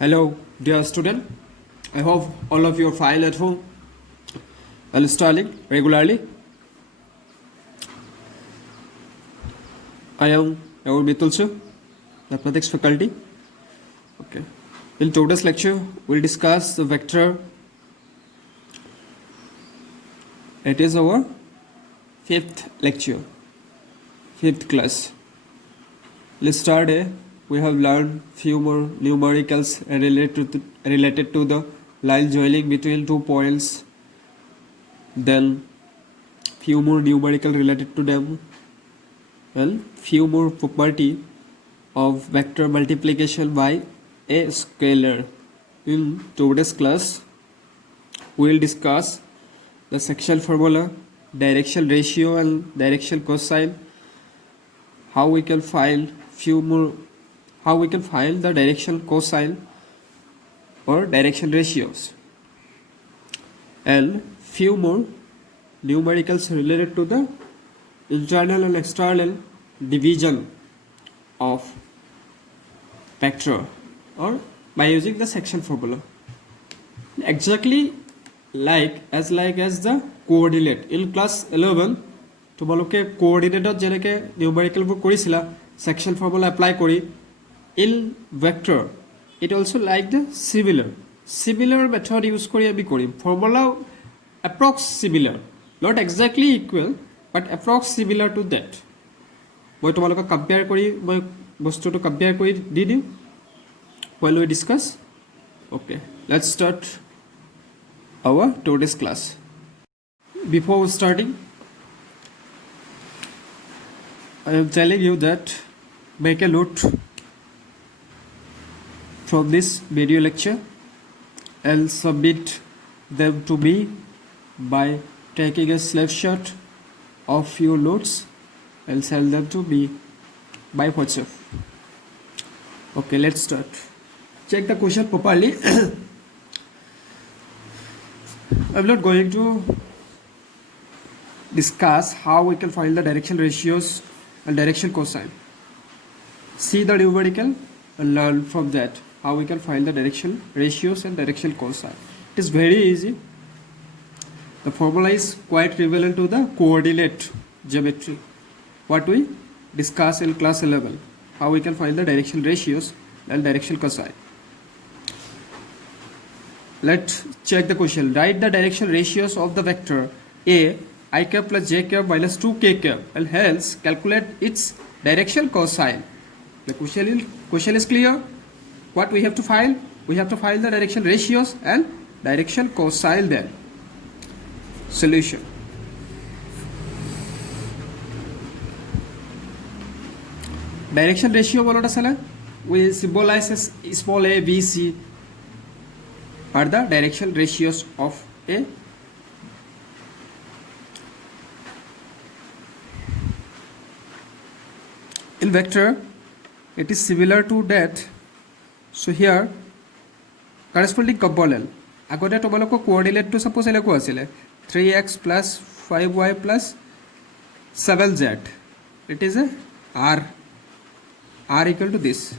Hello, dear student. I hope all of you are fine at home and studying regularly. I am your Mitulsu, mathematics faculty. Okay. In today's lecture, we'll discuss the vector. It is our fifth lecture, fifth class. Let's start. We have learned few more numericals related to the line joining between 2 points. Then few more numerical related to them, and few more property of vector multiplication by a scalar. In today's class, we will discuss the section formula, direction ratio and direction cosine, how we can find the direction cosine or direction ratios, and few more numericals related to the internal and external division of vector or by using the section formula, exactly like as the coordinate. In class 11 তোমালোকে কোঅর্ডিনেটত যেনেকে নিউমেৰিকেলবোৰ কৰিছিলা section formula apply কৰি, in vector it also like the similar method use কৰি আমি কৰিম. Formula approx similar, not exactly equal but approx similar to that. মই তোমালোকক compare কৰি মই বস্তুটো কম্পেয়াৰ কৰি দি দিম while we discuss. Okay, let's start our today's class. Before starting, I am telling you that make a note from this video lecture and submit them to me by taking a snapshot of your notes and send them to me by WhatsApp. Okay, let's start. Check the question properly. I'm not going to discuss how we can find the direction ratios and direction cosine. See the numerical and learn from that how we can find the direction ratios and direction cosine. It is very easy. The formula is quite relevant to the coordinate geometry, what we discussed in class 11, how we can find the direction ratios and direction cosine. Let's check the question. Write the direction ratios of the vector A I cap plus j cap minus 2k cap and hence calculate its direction cosine. The question is clear. What we have to find? We have to find the direction ratios and direction cosine there. Solution. Direction ratio bolot asala we symbolize as small a, b, c are the direction ratios of a in vector. It is similar to that. So here corresponding component agote tomaloko coordinate to suppose eleko asile 3x plus 5y plus 7z. It is a r equal to this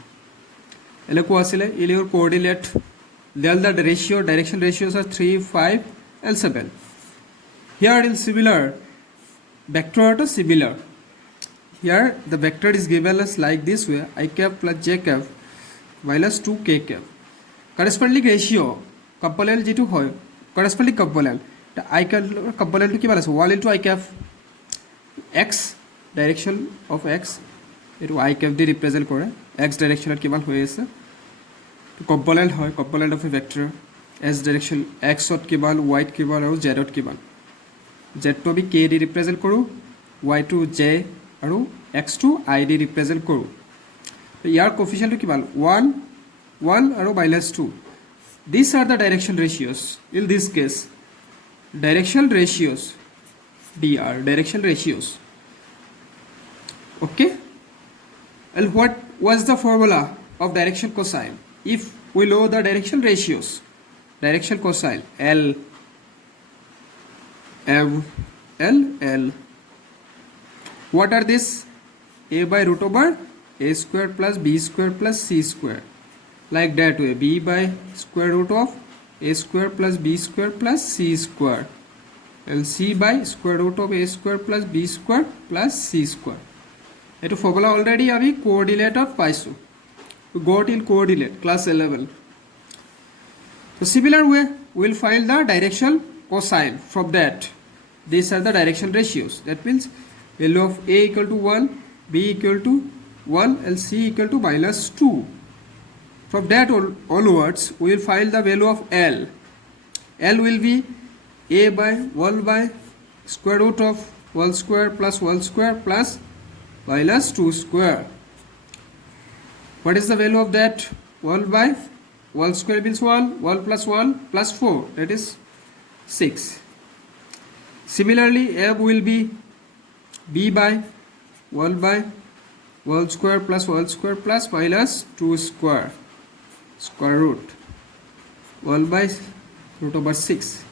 eleko asile in your coordinate. Then the direction ratios are 3, 5 and 7. Here in similar vector to similar, here the vector is given as like this way, I cap plus j cap minus 2k cap. Corresponding ratio component jitu hoy corresponding component the I cap component to kiman ase 1 into I cap x direction of x etu I cap di represent kore x direction at kiman hoy ase component hoy component of a vector s direction x ot kiman y ot kiman aru z ot kiman. Z to bi k di represent koru, y to j আৰু x to I the represent কৰোঁ. ইয়াৰ coefficient কিমান 1 আৰু -2. These are the direction ratios. In this case direction ratios dr direction ratios. Okay, and what was the formula of direction cosine? If we know the direction ratios, direction cosine L M L L. What are this? A by root over a square plus b square plus c square. like that way, b by square root of a square plus b square plus c square, and c by square root of a square plus b square plus c square. Etu formula already ami coordinate paisu. We got in coordinate class 11. So similar way, we will find the direction cosine. From that, these are the direction ratios. That means value of a equal to 1, b equal to 1, and c equal to minus 2. From that onwards, we will find the value of L. L will be a by 1 by square root of 1 square plus minus 2 square. What is the value of that? 1 by 1 square means 1, 1 plus 4, that is 6. Similarly, M will be b by 1 by 1 square plus minus 2 square, square root 1 by root over 6.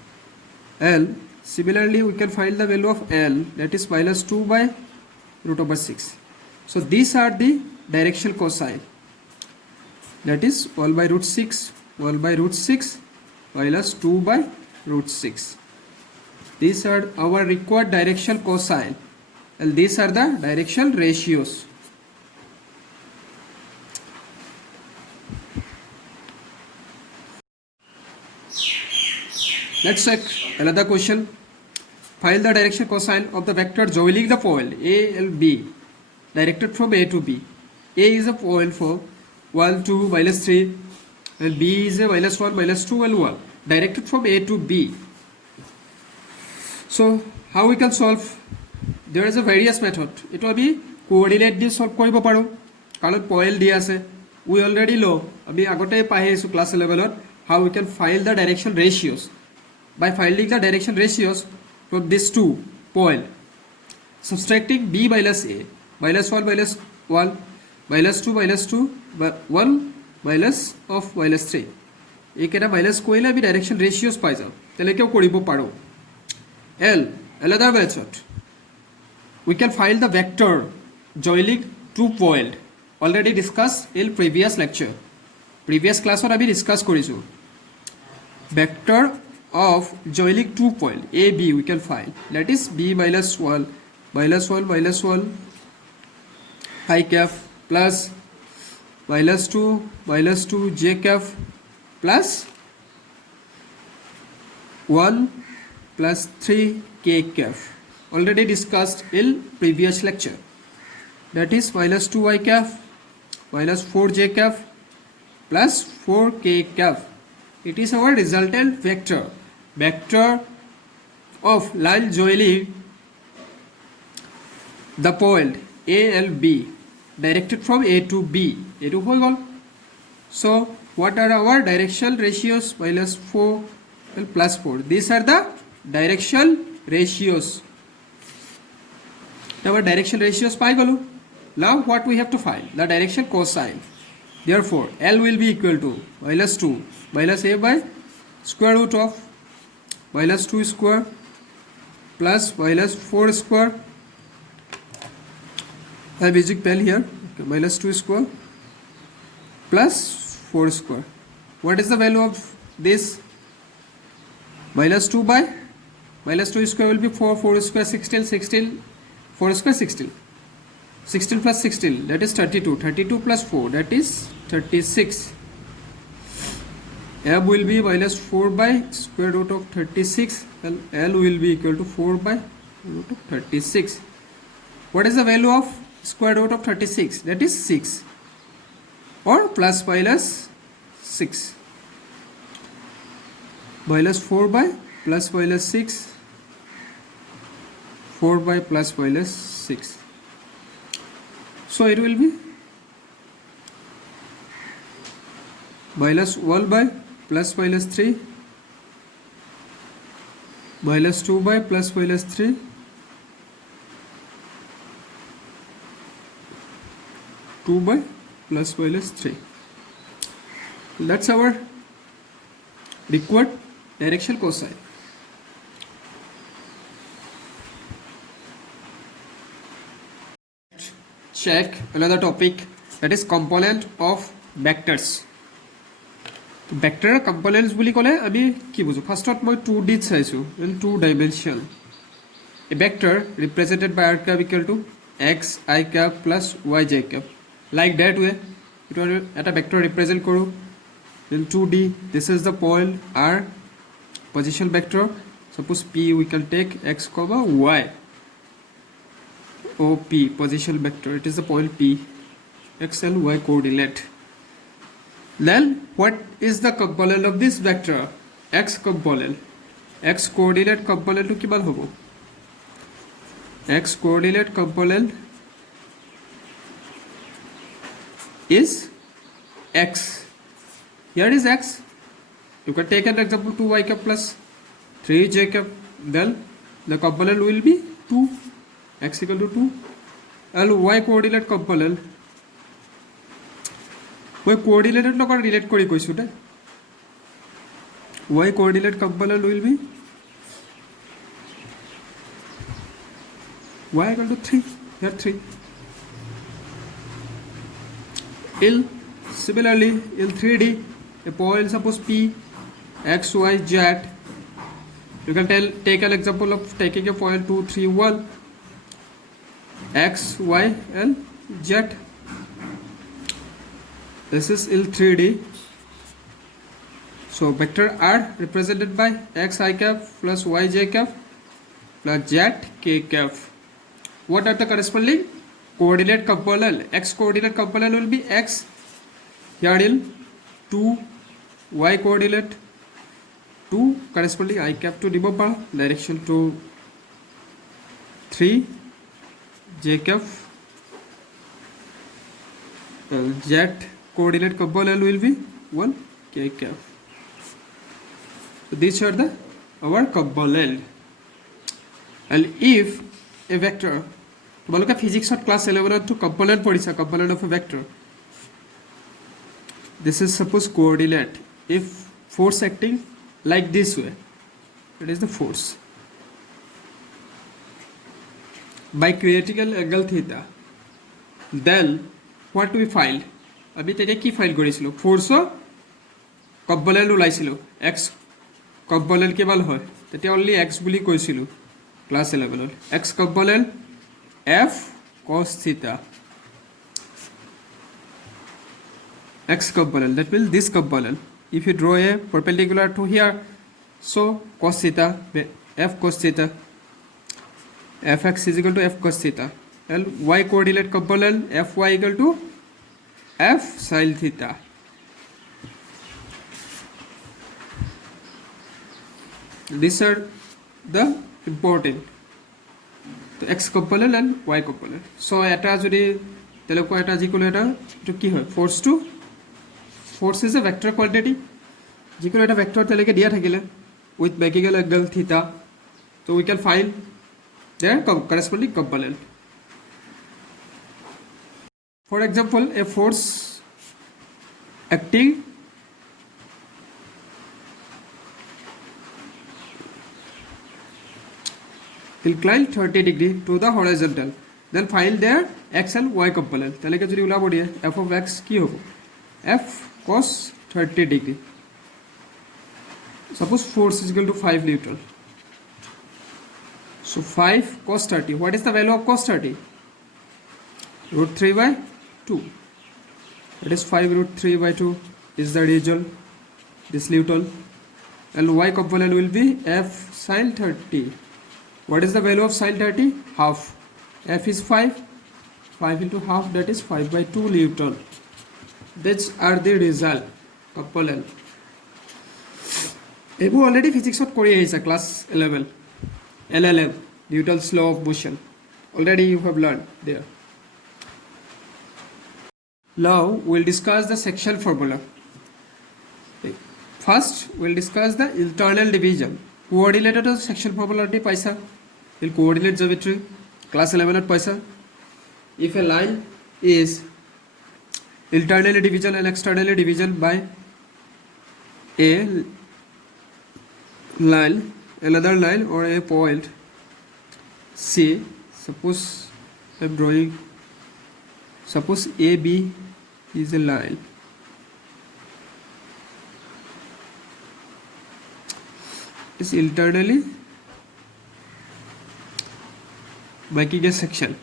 L, similarly we can find the value of L, that is minus 2 by root over 6. So these are the directional cosine, that is 1 by root 6 minus 2 by root 6. These are our required directional cosine, and these are the directional ratios. Let's check another question. Find the direction cosine of the vector joining the point A and B, directed from A to B. A is a point for 1, 2, minus 3, and B is a minus 1, minus 2, and 1, directed from A to B. So how we can solve? There is a various method. It will be coordinate di solve koribo paru, karon point di ase. We already know, ami agote pahe isu class 11 how we can find the direction ratios. By finding the direction ratios from these two point, subtracting b minus a, minus 1 minus 1, minus 2 minus 2, 1 minus of minus 3. Eketa minus koile ami direction ratios pai jao. Tele keu koribo paro. L, another method. We can find the vector joining two point. Already discussed in previous lecture. Previous class or ami discuss korisu. Vector of joining 2 point A, B we can find, that is b minus 1 minus 1 I cap plus minus 2 j cap plus 1 plus 3 k cap. Already discussed in previous lecture. That is minus 2 I cap minus 4 j cap plus 4 k cap. It is our resultant vector. Vector of line joining the point A and B, directed from A to B. A to hoi gol. So what are our direction ratios? Minus 4 and plus 4. These are the direction ratios. Our direction ratios pai golu. Now what we have to find? The direction cosine. Therefore L will be equal to minus 2 minus a by square root of minus 2 square plus minus 4 square. I have basic pen here. Okay, minus 2 square plus 4 square. What is the value of this? Minus 2 by minus 2 square will be 4 square 16 4 square 16 plus 16, that is 32 plus 4, that is 36. M will be minus 4 by square root of 36, and L will be equal to 4 by root of 36. What is the value of square root of 36? That is 6, or plus minus 6. Minus 4 by plus minus 6, 4 by plus minus 6. So it will be minus 1 by plus minus 3, minus 2 by plus minus 3, two by plus minus 3. That's our required direction cosine. Check another topic, that is component of vectors. ভেক্টৰৰ components বুলি ক'লে আমি কি বুজো ফাৰ্ষ্টত মই 2D চাইছোঁ in 2 dimension a vector represented by r cap equal to x I cap plus y j cap like that way এইটো আমি এটা ভেক্টৰ ৰিপ্ৰেজেণ্ট কৰোঁ in 2D this is the point r position vector suppose p we can take x comma y OP position vector it is the point p x and y coordinate. Then what is the component of this vector? X component. X coordinate component to kiman hobo? X coordinate component is x. Here is x. You can take an example 2y cap plus 3j cap. Then the component will be 2. X equal to 2. And y coordinate component. মই কোঅৰ্ডিনেটেড লগত relate কৰি কৈছোঁ দে y coordinate component will be y equal to 3 here 3 similarly in 3D a point suppose p x y z you can take an example of taking a point 2 3 1 x y and z. This is in 3D. So vector r represented by x I cap plus y j cap plus z k cap. What are the corresponding coordinate component? X coordinate component will be x. Here in 2 y coordinate 2 corresponding I cap to remember direction to 3 j cap z coordinate component will be 1 k cap. So these are the our component. And if a vector তোমালোকে physics class 11 to component পঢ়িছা component of a vector this is suppose coordinate if force acting like this way it is the force by creating an angle theta then what do we find আমি তেতিয়া কি file কৰিছিলোঁ ফ'ৰ্ছৰ component ওলাইছিলোঁ x component কেৱল হয় তেতিয়া only x বুলি কৈছিলোঁ class 11ত x component F কছ theta x component that means this component if you draw a perpendicular to here so cos theta f cos theta fx is equal to f cos theta and y coordinate component fy equal to f sin theta. These are the important the x component and y component. So eta jodi teleko eta jikono eta to ki hoy force is a vector quantity jikono eta vector teleke dia thakile with making an angle theta so we can find their corresponding component. For example, a force acting inclined 30 degree to the horizontal. Then find their x and y component. তাহলে যদি উলাব দিয়ে f of x কি হ'ব f cos 30 degree. Suppose force is equal to 5 Newton. So 5 cos 30. What is the value of cos 30? Root 3 by 2. That is 5 root 3 by 2 is the result. This Newton. And y component will be f sin 30. What is the value of sin 30? Half. F is 5. 5 into half that is 5 by 2 Newton. These are the result component. Ebu already physics of Korea is a class 11. LLM Newton's law of motion. Already you have learned there. Now we'll discuss the section formula. First we'll discuss the internal division. Coordinated section formula paisa. In coordinate geometry class 11 at paisa. If a line is internally division and externally division by a line, another line or a point C, suppose I'm drawing, suppose AB is a line is internally making a section.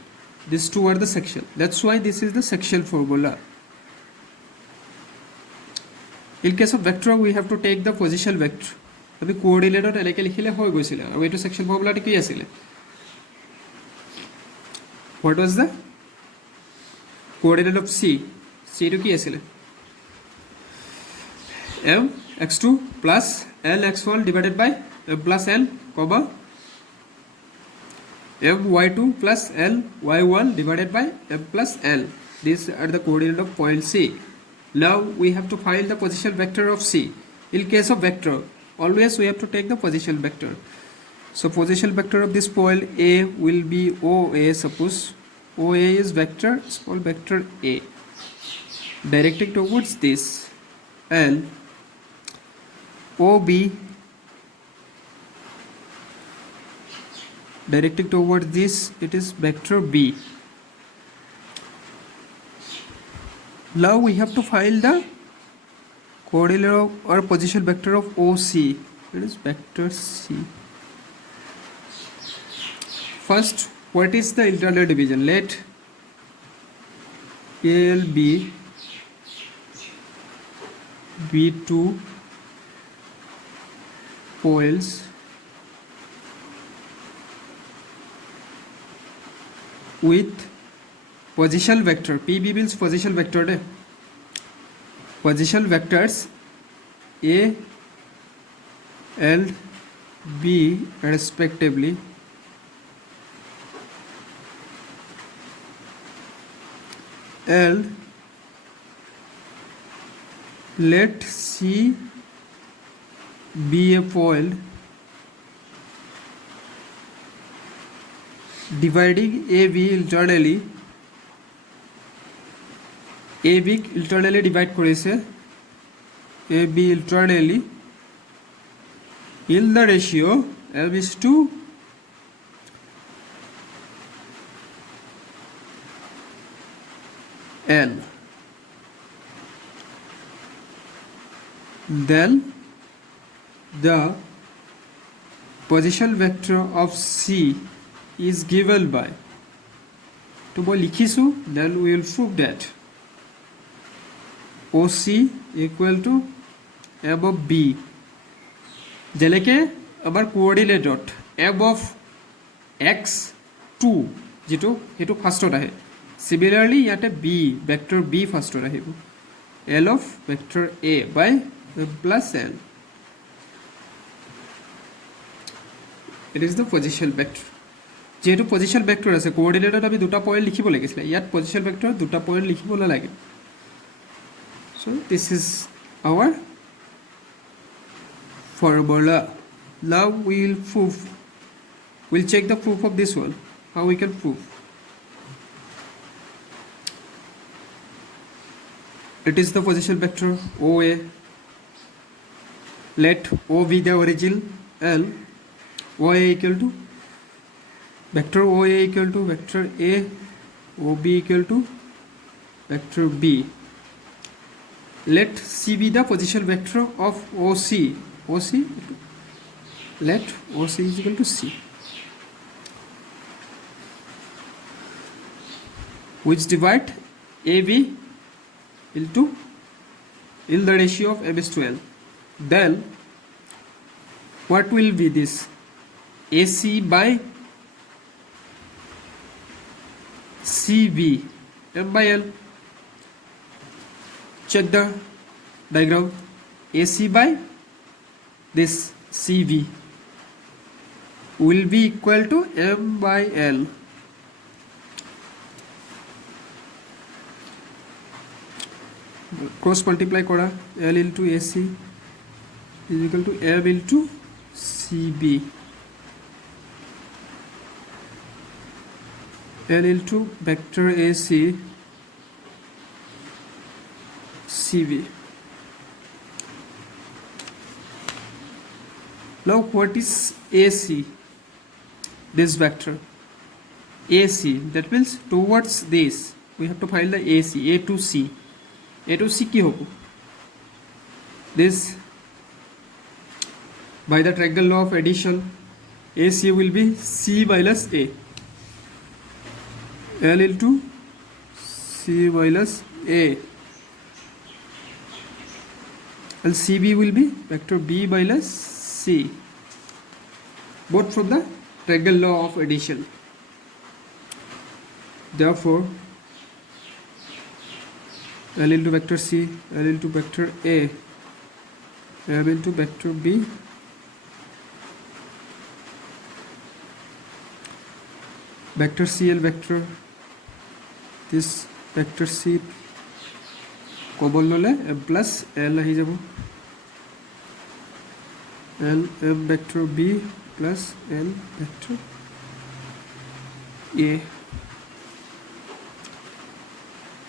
These two are the section. That's why this is the section formula. In case of vector, we have to take the position vector. আমি কোঅৰ্ডিনেটত এনেকৈ লিখিলে হৈ গৈছিলে আৰু এইটো section ফৰ্মুলাটো কি আছিল what was the coordinate of c টো কি আছিল m x2 plus l x1 divided by m plus l comma m y2 plus l y1 divided by m plus l. These are the coordinate of point c. Now we have to find the position vector of c. In case of vector, always we have to take the position vector. So position vector of this point a will be oa. Suppose oa is vector, it's called vector a, directing towards this, and ob directing towards this, it is vector b. Now we have to find the coordinate of, or position vector of OC. It is vector C. First, what is the internal division? Let AL be B2 poles with position vector. PB means position vector. Position vectors A and B respectively. And let C be a point dividing AB internally. AB internally divide করেছে AB internally in the ratio M is to L. Then the position vector of C is given by, to মই লিখিছো, then we will prove that OC equal to m of b. যেনেকে আমাৰ কোঅৰ্ডিনেটত m of x2 যেটো হেতু ফাৰ্স্টত আহে, similarly ইয়াতে b vector b ফাৰ্স্টত আহিব, l of vector a by m plus l. It is the position vector. যেহেতু position vector আছে, কোঅৰ্ডিনেটত আমি দুটা পইণ্ট লিখিব লাগিছিল, ইয়াত position vector দুটা পইণ্ট লিখিব নালাগে. So this is our formula. Now we'll prove. We'll check the proof of this one. How we can prove. It is the position vector OA. Let O be the origin and OA equal to vector OA equal to vector A, OB equal to vector B. Let C be the position vector of OC. OC, let OC is equal to C, which divide AB into in the ratio of M is to L. Then what will be this? AC by CB, M by L. Check the diagram. AC by this CV will be equal to M by L. Cross multiply kora, L into AC is equal to M into CB. L into vector AC CV. Now what is AC? This vector AC, that means towards this we have to find the AC. A to C, A to C কি হবো? This by the triangle law of addition, AC will be C minus A. L into C minus A. And CB will be vector B minus C. Both from the triangle law of addition. Therefore, L into vector C, L into vector A, M into vector B, vector C L vector, this vector C common lole M plus L ahi jabo, L M vector B plus L vector A.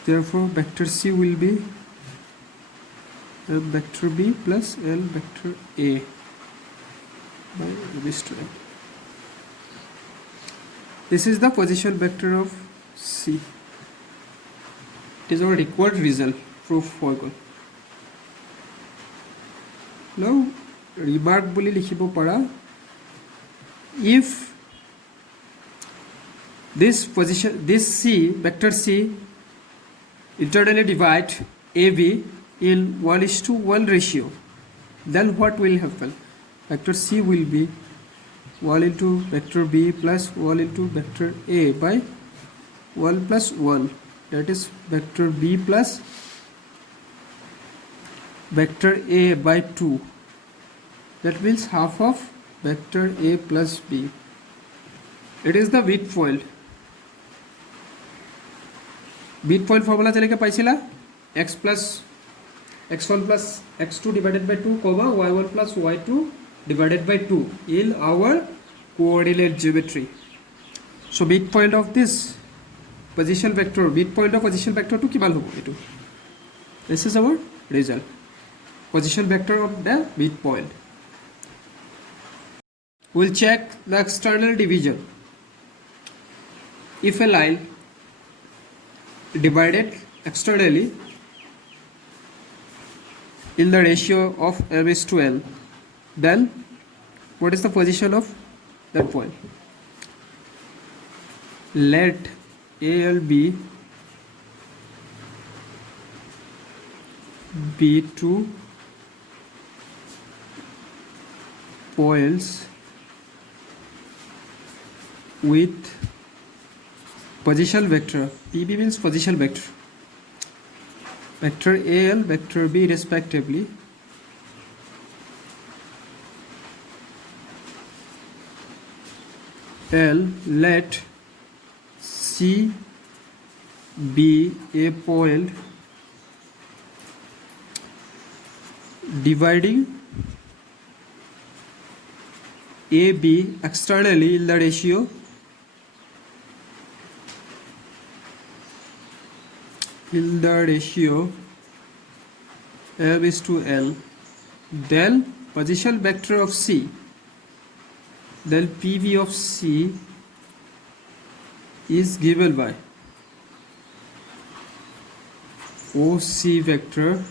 Therefore, vector C will be M vector B plus L vector A by this to M. This is the position vector of C. It is our required result. Proof for goal. Now, remark boli likhibo para. If this position, this C vector C internally divide AB in 1:1 ratio, then what will happen? Vector C will be 1 into vector B plus 1 into vector A by 1 plus 1. That is vector B plus vector A by 2. That means half of vector A plus B. It is the midpoint. Midpoint formula chale ke paisila x plus x1 plus x2 divided by 2 comma y1 plus y2 divided by 2 in our coordinate geometry. So midpoint of this position vector, midpoint of position vector to kiman hobo etu. This is our result. Position vector of the midpoint. We'll check the external division. If a line divided externally in the ratio of M is to L, then what is the position of that point? Let AL be two points with position vector. PB means position vector. Vector AL, vector B respectively. L, let C be a point dividing AB externally in the ratio M is to L. Then position vector of C, then PV of C is given by OC vector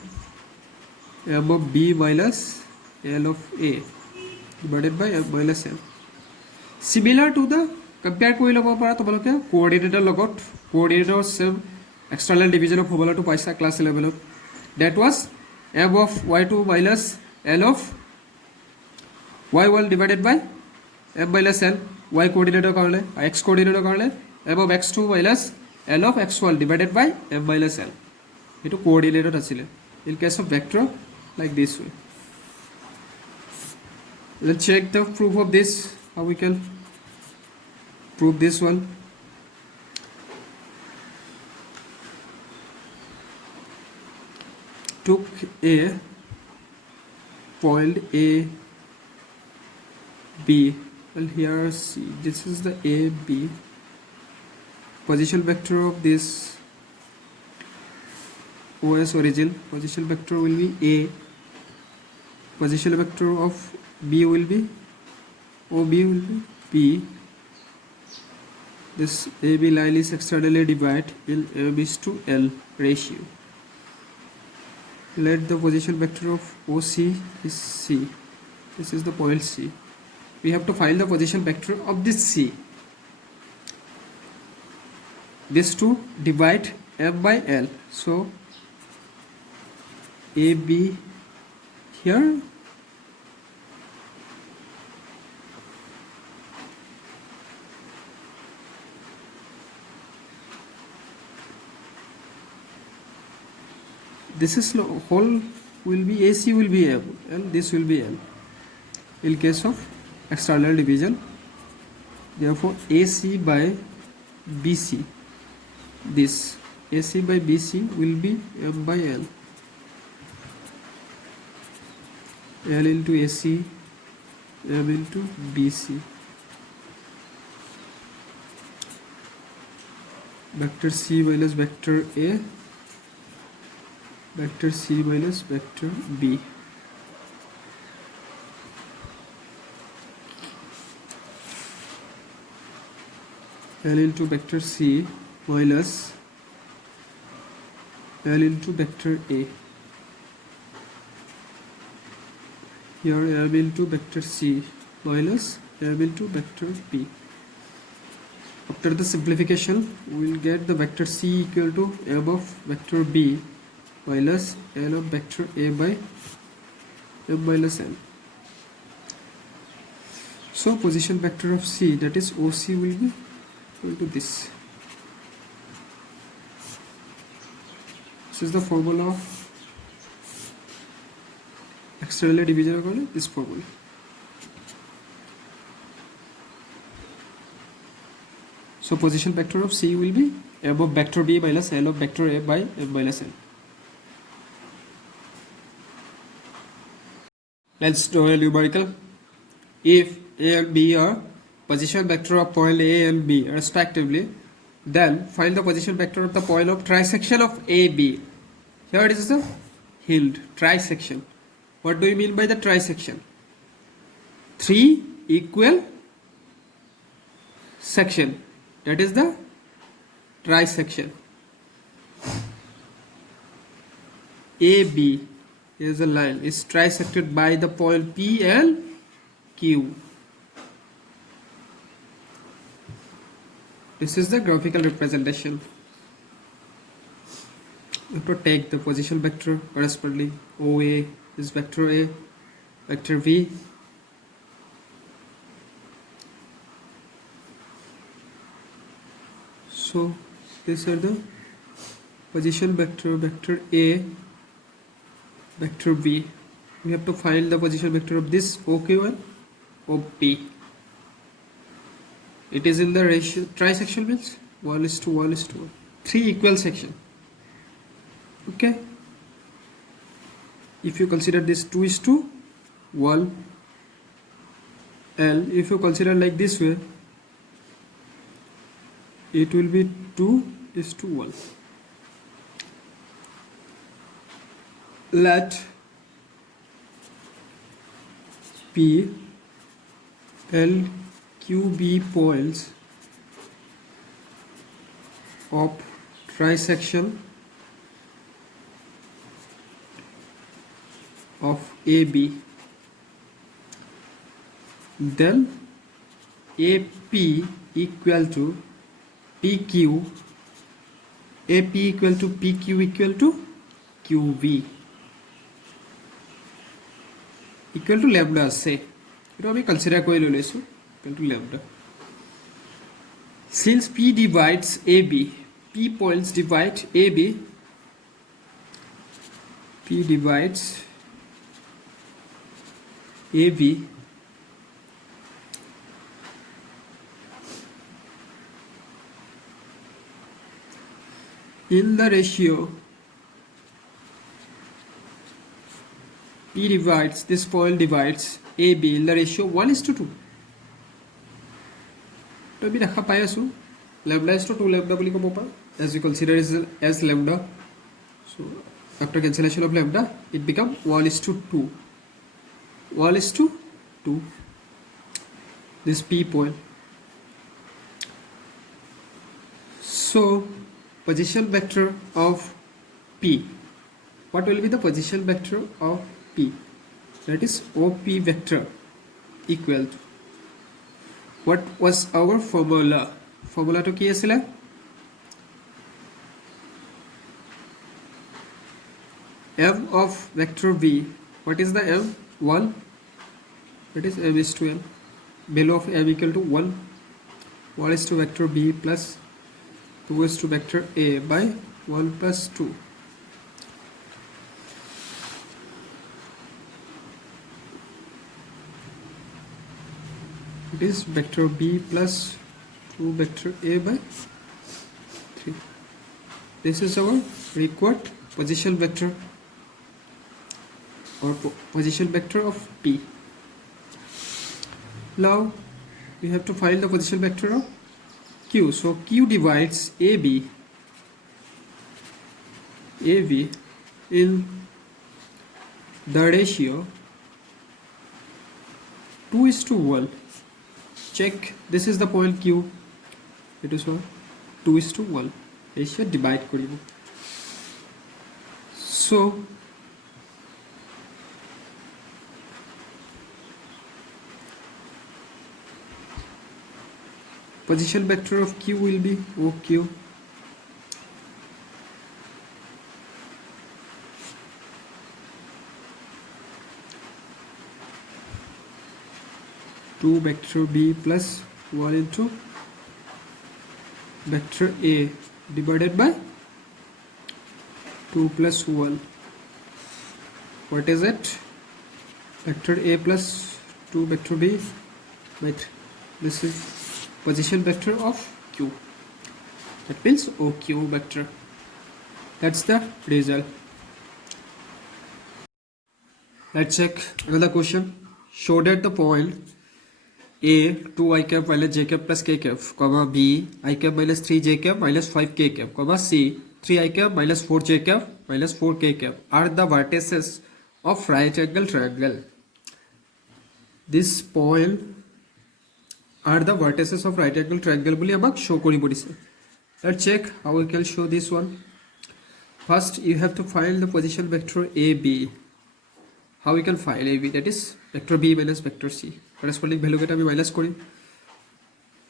M of B minus L of A divided by M minus L. Similar to the compare kori lobo para tomaloke coordinator logot, coordinator same external division of formula to paisa class 11. That was M of y2 minus L of y1 divided by M minus L. Y coordinator karle, x coordinator karle, M of x2 minus L of x1 divided by M minus L. It is coordinator asile. In case of vector, like this way. Let's check the proof of this. How we can prove this one. Took a point A B. Well, here C. This is the A B. Position vector of this OS origin. Position vector will be A. Position vector of B will be OB will be B. This AB line is externally divided in M is to L ratio. Let the position vector of OC is C. This is the point C. We have to find the position vector of this C. This two divide F by L. So AB here, this is whole will be AC will be F and this will be L in case of external division. Therefore AC by BC, this AC by BC will be F by L. L into AC, F into BC. Vector C minus vector A, vector C minus vector B. L into vector C minus L into vector A. Here L into vector C minus L into vector B. After the simplification, we will get the vector C equal to M of vector B minus L of vector A by M minus N. So position vector of C, that is OC, will be equal to this. This is the formula of external division according to this formula. So position vector of C will be M of vector B minus L of vector A by M minus N. Let's draw a numerical. If A and B are position vector of point A and B respectively, then find the position vector of the point of trisection of AB. Here it is the hilt, trisection. What do you mean by the trisection? Three equal section, that is the trisection. AB is a line, is trisected by the point P and Q. This is the graphical representation. We have to take the position vector corresponding. OA is vector A, vector V. So these are the position vector, vector A, vector B. We have to find the position vector of this OQ and OP. It is in the ratio, trisection means 1:1:1. 3 equal section. Okay. If you consider this 2:1, L, if you consider like this way, it will be 2:1. Let P, L, Q, B points of trisection of AB. Then AP equal to PQ, AP equal to PQ equal to QV equal to lambda. Say it we consider equal to lambda. Since P divides AB, P points divide AB, P divides AB, in the ratio P divides, this point divides AB in the ratio 1:2. To be rakha pai asu lambda is to 2 lambda boli kobo pa, as we consider as lambda. So after cancellation of lambda, it becomes 1:2. 1:2. This P point. So position vector of P. What will be the position vector of P? that is OP vector equal to, what was our formula? Formula to ki asile? M of vector B. What is the M? 1. That is M is to M. Value of M equal to 1. 1 is to vector B plus 2 is to vector A by 1 plus 2. It is vector B plus 2 vector A by 3. This is our required position vector or position vector of P. Now we have to find the position vector of Q. So Q divides AB in the ratio 2:1. Check, this is the point Q. It is 2:1. ratio divide koribo. So position vector of Q will be OQ. Two vector B plus 1 into vector A divided by 2 plus 1. What is it? Vector A plus 2 vector B by 3. This is position vector of Q. That means OQ vector. That's the result. Let's check another question. Show that the point A 2 I cap minus j cap plus k cap, comma B I cap minus 3 j cap minus 5 k cap, comma C 3 I cap minus 4 j cap minus 4 k cap are the vertices of right angle triangle. This point are the vertices of right angle triangle boli amak show koribo dise. Let's check how we can show this one. First you have to find the position vector AB. How we can find AB? That is vector B minus vector C. Corresponding value get আমি minus করি.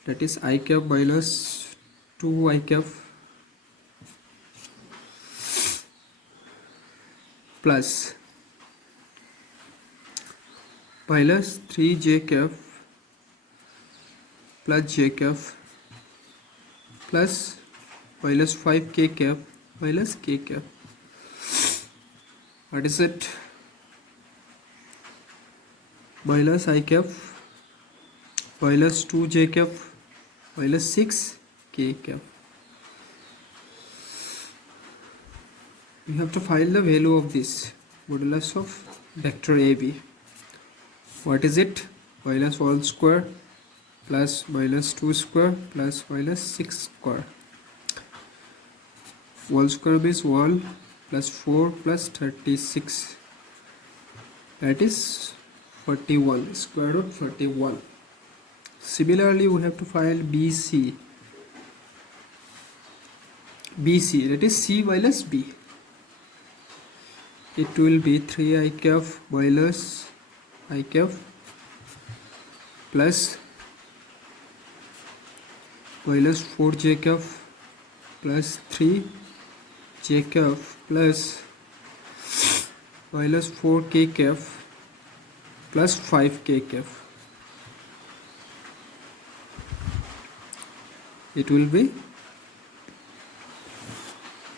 That is I cap minus 2 I cap plus minus 3 j cap plus j cap plus minus 5 k cap minus k cap. What is it? Minus I cap minus 2 j cap minus 6 k cap. We have to find the value of this modulus of vector AB. What is it? Minus 1 square plus minus 2 square plus minus 6 square. 1 square means 1 plus 4 plus 36. That is 41, square root 41. Similarly, we have to find BC. BC, that is C minus B. It will be 3 I cap minus I cap plus minus 4 j cap plus 3 j cap plus minus 4 k cap plus 5 k cap. It will be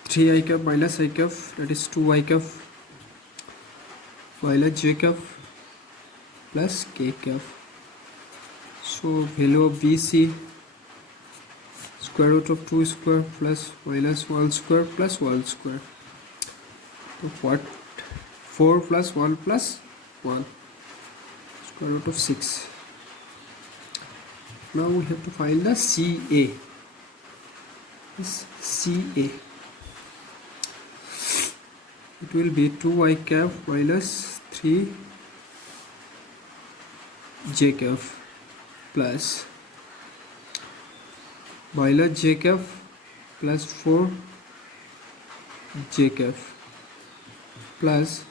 3 I cap minus I cap, that is 2 I cap minus j cap plus k cap. So value of BC square root of 2 square plus minus 1 square plus 1 square. So what? 4 plus 1 plus 1. Square root of 6. Now we have to find the CA. This CA. It will be 2 I cap minus 3 j cap plus minus j cap plus 4 j cap plus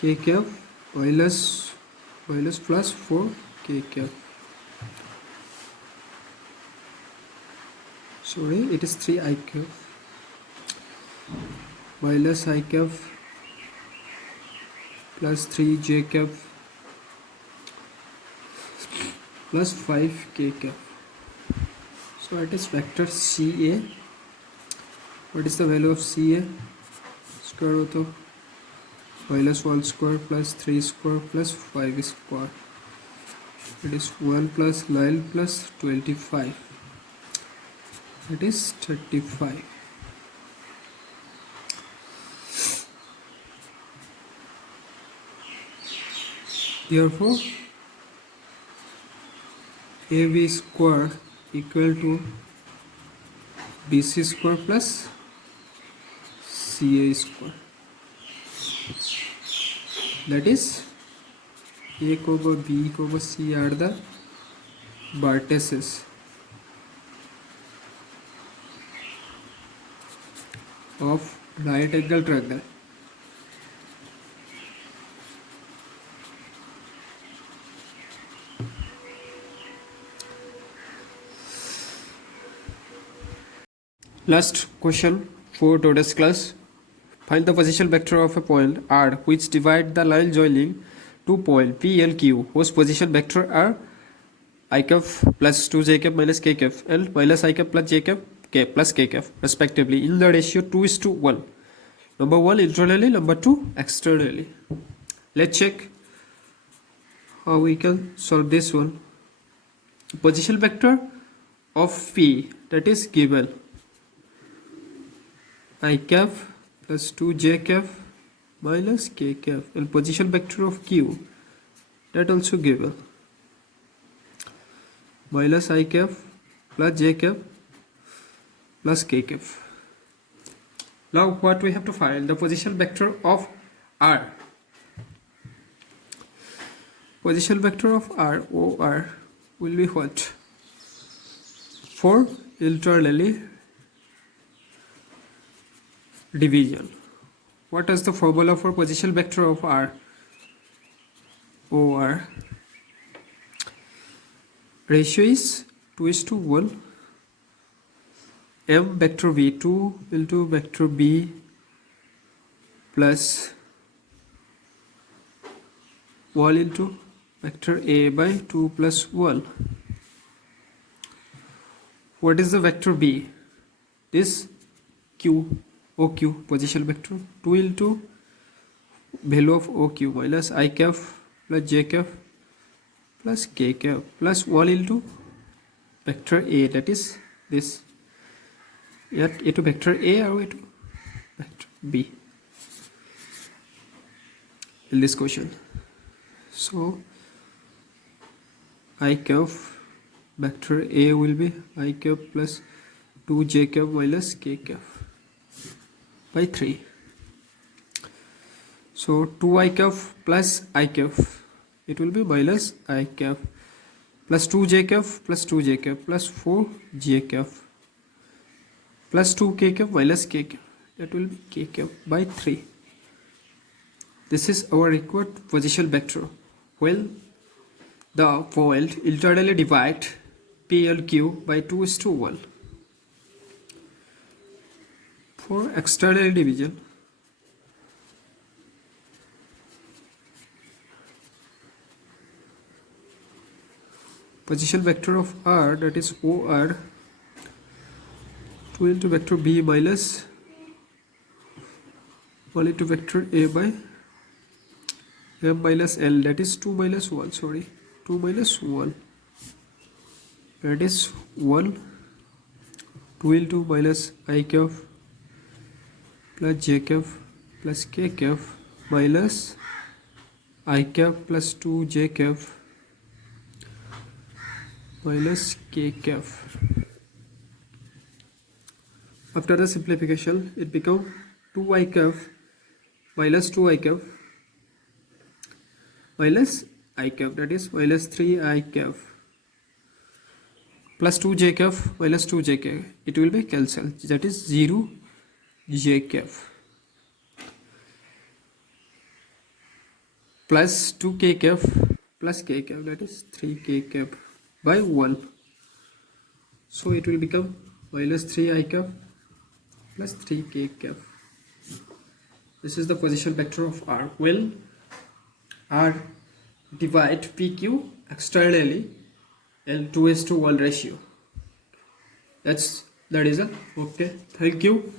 k cap minus plus 4 k cap. Sorry, it is 3 I cap minus I cap plus 3 j cap plus 5 k cap. So it is vector CA. What is the value of CA? Square root of minus 1 square plus 3 square plus 5 square. It is 1 plus 9 plus 25. It is 35. Therefore, AB square equal to BC square plus CA square. That is A comma B comma C are the vertices of right angle triangle. Last question for today's class. Find the position vector of a point R which divide the line joining two point P and Q whose position vector are I cap plus 2j cap minus k cap and minus I cap plus j cap k plus k cap respectively in the ratio 2:1. Number 1 internally, number 2 externally. Let's check how we can solve this one. Position vector of P, that is given I cap plus 2j cap minus k cap, and position vector of Q, that also given minus I cap plus j cap plus k cap. Now what we have to find? The position vector of R. Position vector of R, OR, will be what? For internally division. What is the formula for position vector of R? OR. Ratio is 2:1. M vector V, 2 into vector B plus 1 into vector A by 2 plus 1. What is the vector B? This Q, OQ, position vector, 2 into value of OQ minus I cap plus j cap plus k cap plus 1 into vector A, that is this. Yet A to vector A or A to vector B in this question. So I cap vector A will be I cap plus 2j cap minus k cap by 3. So 2I cap plus I cap, it will be minus I cap plus 2j cap plus 2j cap plus 4j cap plus 2k cap minus k cap, that will be k cap by 3. This is our required position vector. When the point internally divide P and Q by 2:1. For external division, position vector of R, that is OR, 2 into vector B minus 1 into vector A by M minus L, that is 2 minus 1, sorry, 2 minus 1, that is 1, 2 into minus I cap plus j cap plus k cap minus I cap plus 2j cap minus k cap. After the simplification, it becomes 2I cap minus 2I cap minus I cap, that is minus 3I cap plus 2j cap minus 2j cap. It will be cancelled, that is 0 j cap. plus 2k cap plus k cap, that is 3k cap by 1. So it will become minus 3 I cap plus 3k cap. This is the position vector of R. Well, R divide PQ externally L2s to 1 ratio. That is a okay. Thank you.